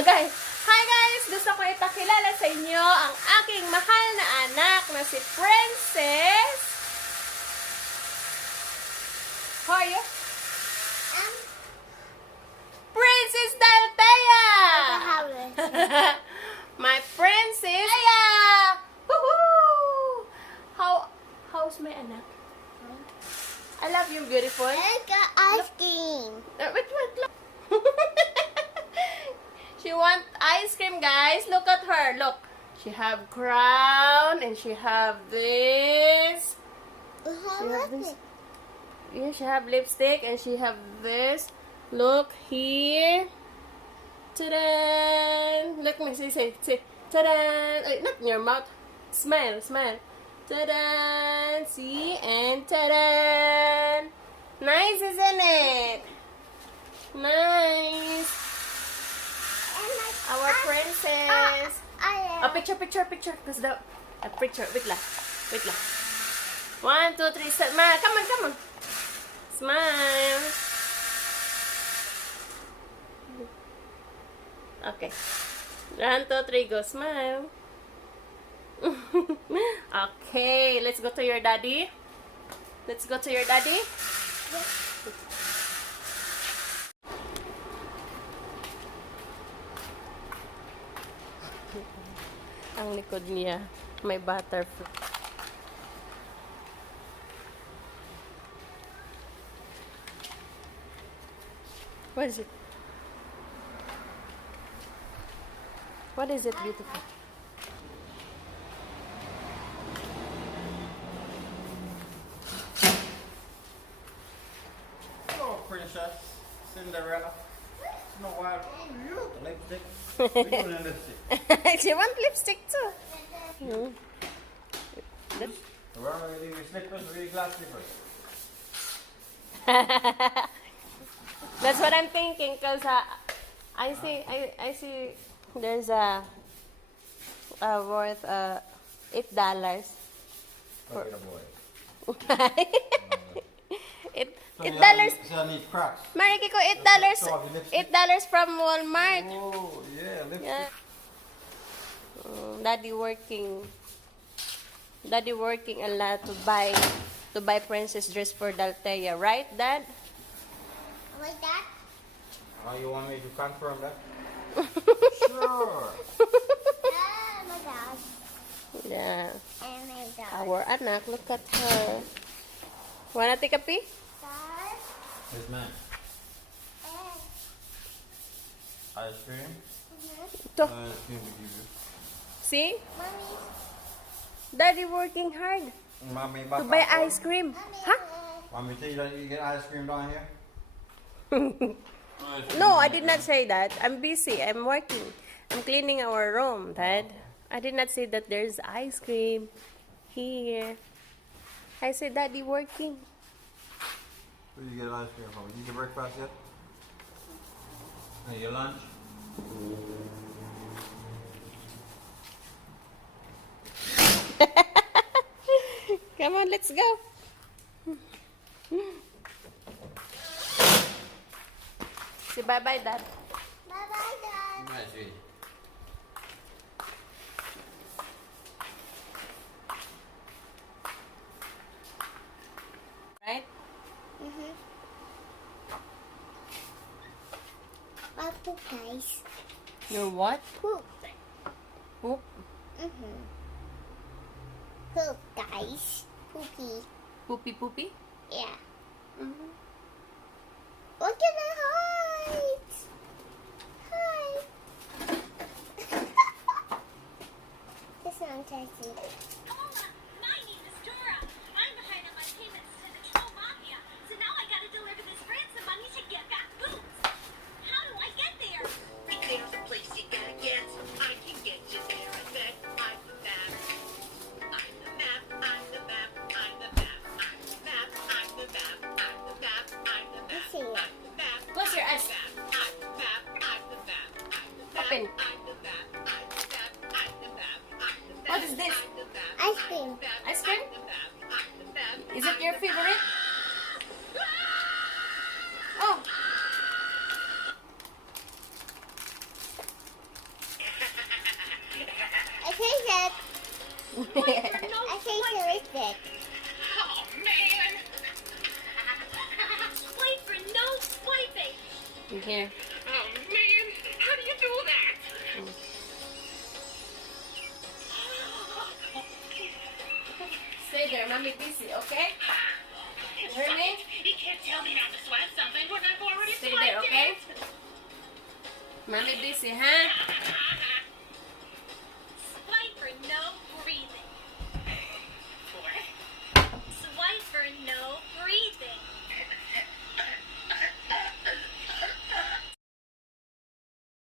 Guys, hi guys! Gusto ko ipakilala sa inyo ang aking mahal na anak na si Princess. How are you? Princess Daltea! My princess! Aya! Woohoo! How's my anak? I love you, beautiful. I got ice cream. Wait. She want ice cream, guys. Look at her. Look. She have crown and she have this. Yeah, she have lipstick and she have this. Look here. Ta-da! Look, me say. Ta-da! Not in your mouth. Smile. Ta-da! See? And ta-da! Nice, isn't it? Nice. Our princess. A picture. Because a picture. Wait lang. 1, 2, 3, smile. Come on. Smile. Okay. 1, 2, 3, go. Smile. Okay, let's go to your daddy. Ang likod niya, may butterfly. What is it? What is it, beautiful? Oh, Princess Cinderella. No, why? Lipstick. What are you doing in lipstick? She want lipstick too. Where are you leaving slippers or your glass slippers? That's what I'm thinking, cause I see there's a worth $8. Look at the boy. $8. So I need cracks. Mariki ko $8 from Walmart. Oh, yeah, lipstick. Yeah. Daddy working a lot to buy princess dress for Daltea, right, Dad? Like that? Oh, you want me to confirm that? Sure. My dad. Yeah. And my dad. Our anak, look at her. Wanna take a pee? Dad. Yes, ma'am. Ice cream? To, Ice cream to give you. see? Mommy. Daddy working hard Mommy, to buy ice cream. Huh? Want me to tell you that you get ice cream down here? No, I did not say that. I'm busy. I'm working. I'm cleaning our room, Dad. I did not say that there's ice cream here. I said Daddy working. Where you get ice cream from? Did you get breakfast yet? And your lunch? Come on, let's go. Say bye-bye, Dad. Bye-bye, Dad. Nice, sweetie. Right? Poop, guys. Your what? Poop. Poop? Poop, guys. Poopy. Poopy? Yeah. Mm-hmm. Look at the height. Hi. This one tasty. My name is Dora. I'm behind on my payments to the troll mafia, so now I gotta deliver this ransom money to get back boots. How do I get there? There's a place you gotta get. I can get you there. I bet I'm the map. I'm the map. I'm the map. I'm the map. I'm the map. I'm the map. I'm the map. I'm the map. Let's see it. I'm the map. Close your eyes. I'm the map. I'm the map. I'm the map. Open. I'm the map. I'm the map. I'm the map. I'm the map. What is this? I'm the map. Ice cream. Ice cream? I'm the map. I'm the map. Is it your favorite? Oh! Wait for no I say swiping. terrific. Oh, man. Wait for no swiping. Here. Oh, man. How do you do that? Stay there, mommy busy, okay? You hear me? You can't tell me not to swipe something when I've already Stay swiped there, okay? it. Mommy busy, huh?